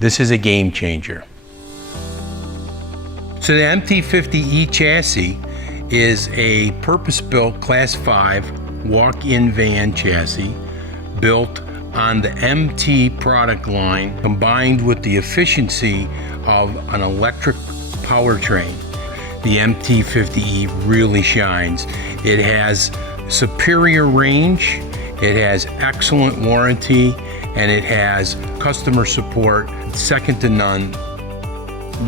This is a game changer. So the MT50e chassis is a purpose-built Class 5 walk-in van chassis built on the MT product line, combined with the efficiency of an electric powertrain. The MT50e really shines. It has superior range, it has excellent warranty, and it has customer support second to none.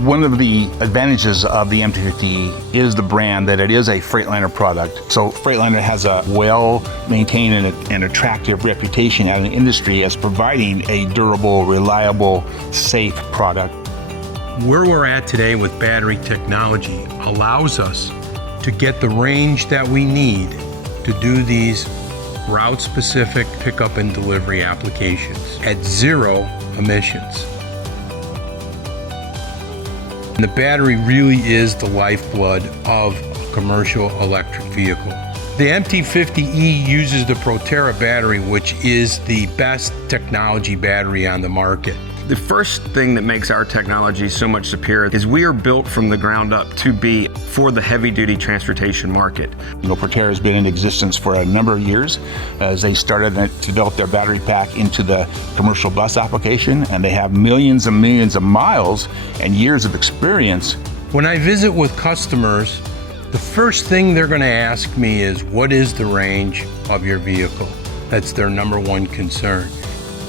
One of the advantages of the MT50e is the brand, that it is a Freightliner product. So Freightliner has a well-maintained and attractive reputation in the industry as providing a durable, reliable, safe product. Where we're at today with battery technology allows us to get the range that we need to do these route-specific pickup and delivery applications at zero emissions. And the battery really is the lifeblood of a commercial electric vehicle. The MT50e uses the Proterra battery, which is the best technology battery on the market. The first thing that makes our technology so much superior is we are built from the ground up to be for the heavy-duty transportation market. You know, Proterra has been in existence for a number of years as they started to develop their battery pack into the commercial bus application, and they have millions and millions of miles and years of experience. When I visit with customers, the first thing they're going to ask me is, what is the range of your vehicle? That's their number one concern.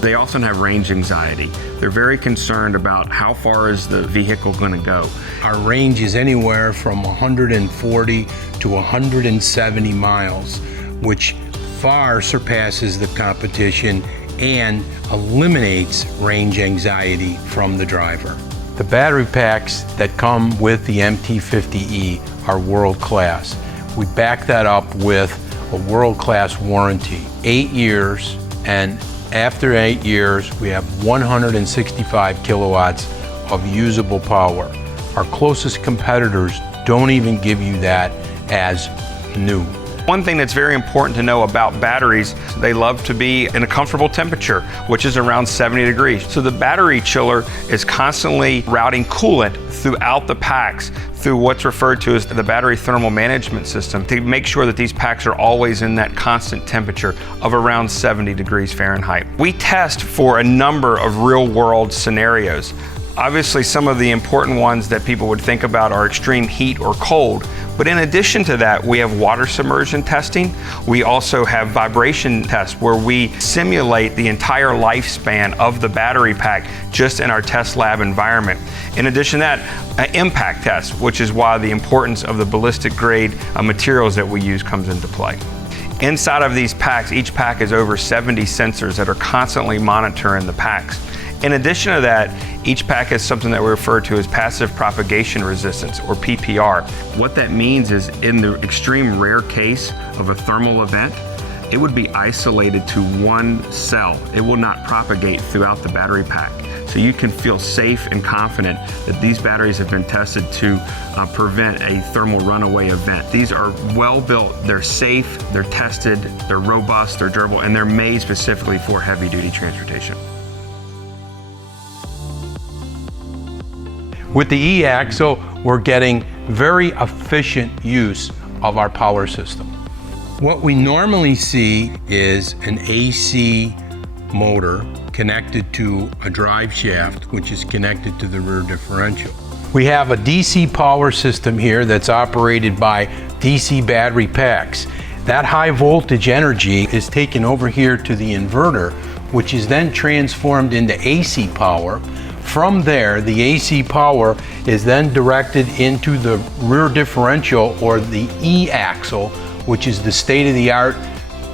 They often have range anxiety. They're very concerned about how far is the vehicle going to go. Our range is anywhere from 140 to 170 miles, which far surpasses the competition and eliminates range anxiety from the driver. The battery packs that come with the MT50e are world class. We back that up with a world-class warranty, 8 years, and after 8 years, we have 165 kilowatts of usable power. Our closest competitors don't even give you that as new. One thing that's very important to know about batteries, they love to be in a comfortable temperature, which is around 70 degrees. So the battery chiller is constantly routing coolant throughout the packs through what's referred to as the battery thermal management system to make sure that these packs are always in that constant temperature of around 70 degrees Fahrenheit. We test for a number of real-world scenarios. Obviously, some of the important ones that people would think about are extreme heat or cold. But in addition to that, we have water submersion testing. We also have vibration tests where we simulate the entire lifespan of the battery pack just in our test lab environment. In addition to that, an impact test, which is why the importance of the ballistic grade materials that we use comes into play. Inside of these packs, each pack is over 70 sensors that are constantly monitoring the packs. In addition to that, each pack has something that we refer to as passive propagation resistance, or PPR. What that means is, in the extreme rare case of a thermal event, it would be isolated to one cell. It will not propagate throughout the battery pack. So you can feel safe and confident that these batteries have been tested to prevent a thermal runaway event. These are well built, they're safe, they're tested, they're robust, they're durable, and they're made specifically for heavy duty transportation. With the e-axle, we're getting very efficient use of our power system. What we normally see is an AC motor connected to a drive shaft, which is connected to the rear differential. We have a DC power system here that's operated by DC battery packs. That high voltage energy is taken over here to the inverter, which is then transformed into AC power. From there, the AC power is then directed into the rear differential, or the e-axle, which is the state-of-the-art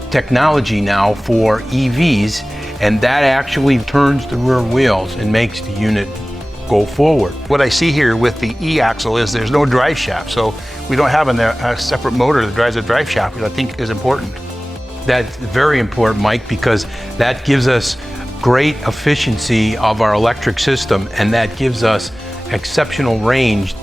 technology now for EVs, and that actually turns the rear wheels and makes the unit go forward. What I see here with the e-axle is there's no drive shaft, so we don't have a separate motor that drives a drive shaft, which I think is important. That's very important, Mike, because that gives us great efficiency of our electric system, and that gives us exceptional range.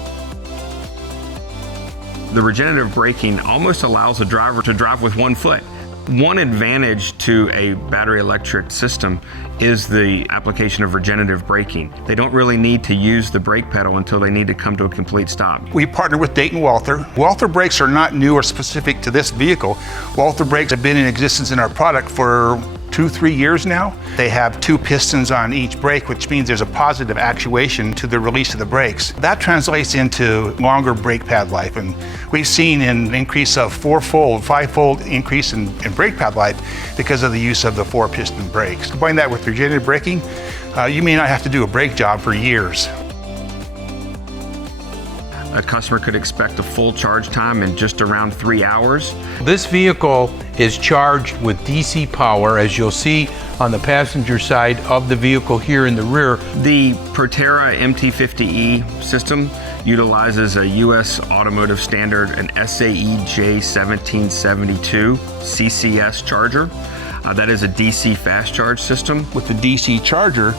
The regenerative braking almost allows the driver to drive with one foot. One advantage to a battery electric system is the application of regenerative braking. They don't really need to use the brake pedal until they need to come to a complete stop. We partnered with Dayton Walther. Walther brakes are not new or specific to this vehicle. Walther brakes have been in existence in our product for 2-3 years now. They have 2 pistons on each brake, which means there's a positive actuation to the release of the brakes. That translates into longer brake pad life, and we've seen an increase of 5-fold increase in brake pad life because of the use of the 4-piston brakes. Combine that with regenerative braking, you may not have to do a brake job for years. A customer could expect a full charge time in just around 3 hours. This vehicle is charged with DC power, as you'll see on the passenger side of the vehicle here in the rear. The Proterra MT50e system utilizes a US automotive standard, an SAE J1772 CCS charger. That is a DC fast charge system. With the DC charger,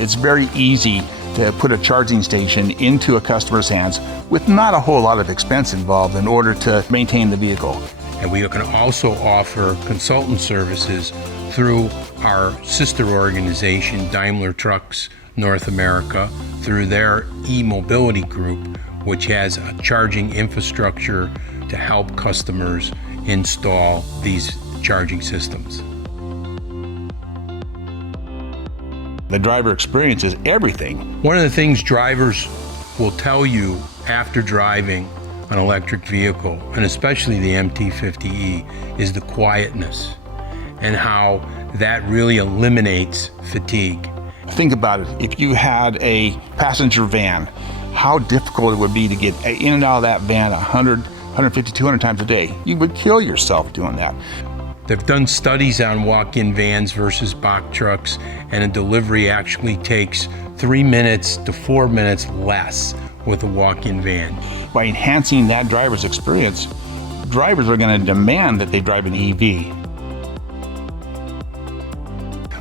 it's very easy to put a charging station into a customer's hands with not a whole lot of expense involved in order to maintain the vehicle. And we can also offer consultant services through our sister organization, Daimler Trucks North America, through their e-mobility group, which has a charging infrastructure to help customers install these charging systems. The driver experience is everything. One of the things drivers will tell you after driving an electric vehicle, and especially the MT50e, is the quietness and how that really eliminates fatigue. Think about it. If you had a passenger van, how difficult it would be to get in and out of that van 100, 150, 200 times a day. You would kill yourself doing that. They've done studies on walk-in vans versus box trucks, and a delivery actually takes 3 minutes to 4 minutes less with a walk-in van. By enhancing that driver's experience, drivers are going to demand that they drive an EV.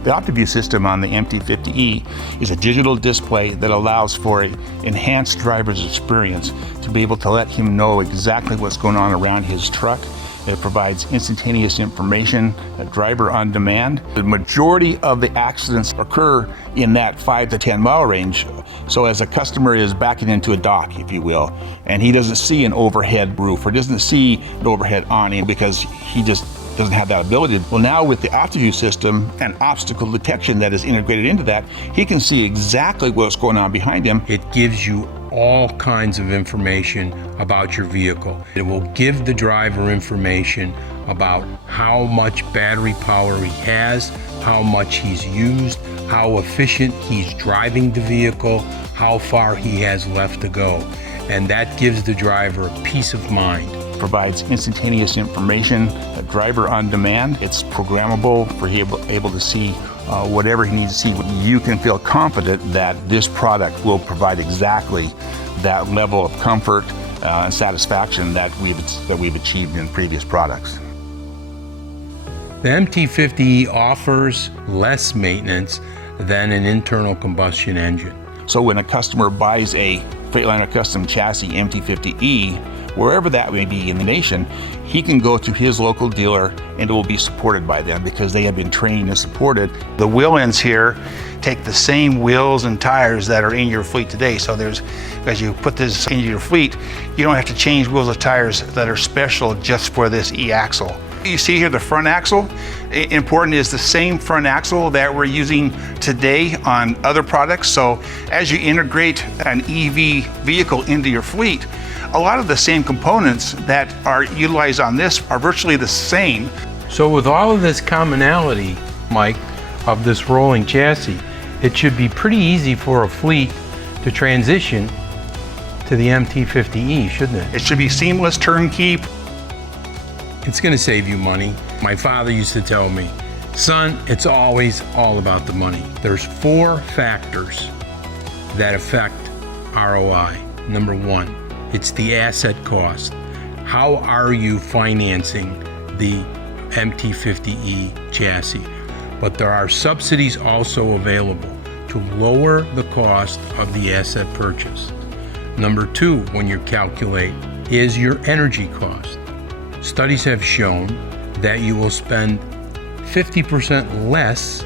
The OptiView system on the MT50e is a digital display that allows for an enhanced driver's experience to be able to let him know exactly what's going on around his truck. It provides instantaneous information, a driver on demand. The majority of the accidents occur in that 5 to 10 mile range. So as a customer is backing into a dock, if you will, and he doesn't see an overhead roof or doesn't see an overhead awning because he just doesn't have that ability. Well, now with the OptiView system and obstacle detection that is integrated into that, he can see exactly what's going on behind him. It gives you all kinds of information about your vehicle. It will give the driver information about how much battery power he has, how much he's used, how efficient he's driving the vehicle, how far he has left to go. And that gives the driver peace of mind. Provides instantaneous information, a driver on demand. It's programmable for him able to see whatever he needs to see. You can feel confident that this product will provide exactly that level of comfort and satisfaction that we've achieved in previous products. The MT50e offers less maintenance than an internal combustion engine. So when a customer buys a Freightliner Custom Chassis MT50e, wherever that may be in the nation, he can go to his local dealer and it will be supported by them because they have been trained and supported. The wheel ends here take the same wheels and tires that are in your fleet today. So as you put this into your fleet, you don't have to change wheels or tires that are special just for this e-axle. You see here the front axle. Important is the same front axle that we're using today on other products. So as you integrate an EV vehicle into your fleet, a lot of the same components that are utilized on this are virtually the same. So with all of this commonality, Mike, of this rolling chassis, it should be pretty easy for a fleet to transition to the MT50e, shouldn't it? It should be seamless, turnkey. It's going to save you money. My father used to tell me, son, it's always all about the money. There's 4 factors that affect ROI. Number 1, it's the asset cost. How are you financing the MT50e chassis? But there are subsidies also available to lower the cost of the asset purchase. Number 2, when you calculate, is your energy cost. Studies have shown that you will spend 50% less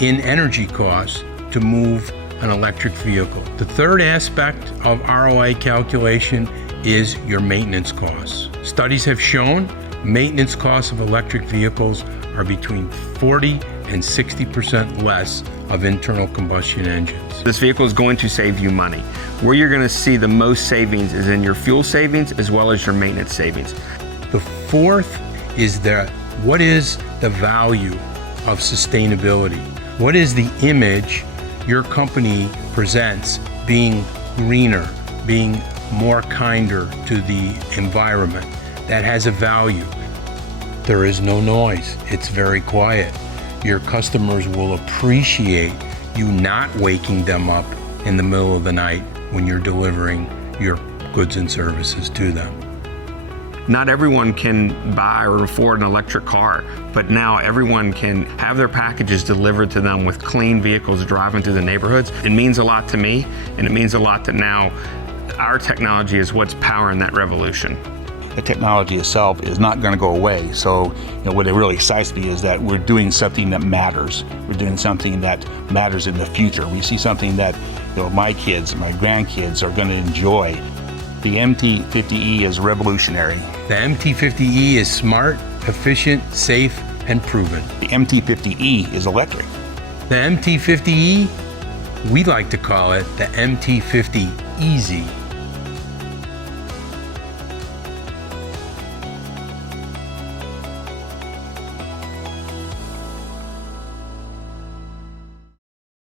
in energy costs to move an electric vehicle. The third aspect of ROI calculation is your maintenance costs. Studies have shown maintenance costs of electric vehicles are between 40 and 60% less of internal combustion engines. This vehicle is going to save you money. Where you're going to see the most savings is in your fuel savings as well as your maintenance savings. The fourth is what is the value of sustainability? What is the image your company presents being greener, being more kinder to the environment? That has a value. There is no noise. It's very quiet. Your customers will appreciate you not waking them up in the middle of the night when you're delivering your goods and services to them. Not everyone can buy or afford an electric car, but now everyone can have their packages delivered to them with clean vehicles driving through the neighborhoods. It means a lot to me, and it means a lot that now our technology is what's powering that revolution. The technology itself is not going to go away. So, what it really excites me is that we're doing something that matters. We're doing something that matters in the future. We see something that my kids, my grandkids are going to enjoy. The MT50e is revolutionary. The MT50e is smart, efficient, safe, and proven. The MT50e is electric. The MT50e, we like to call it the MT50 Easy.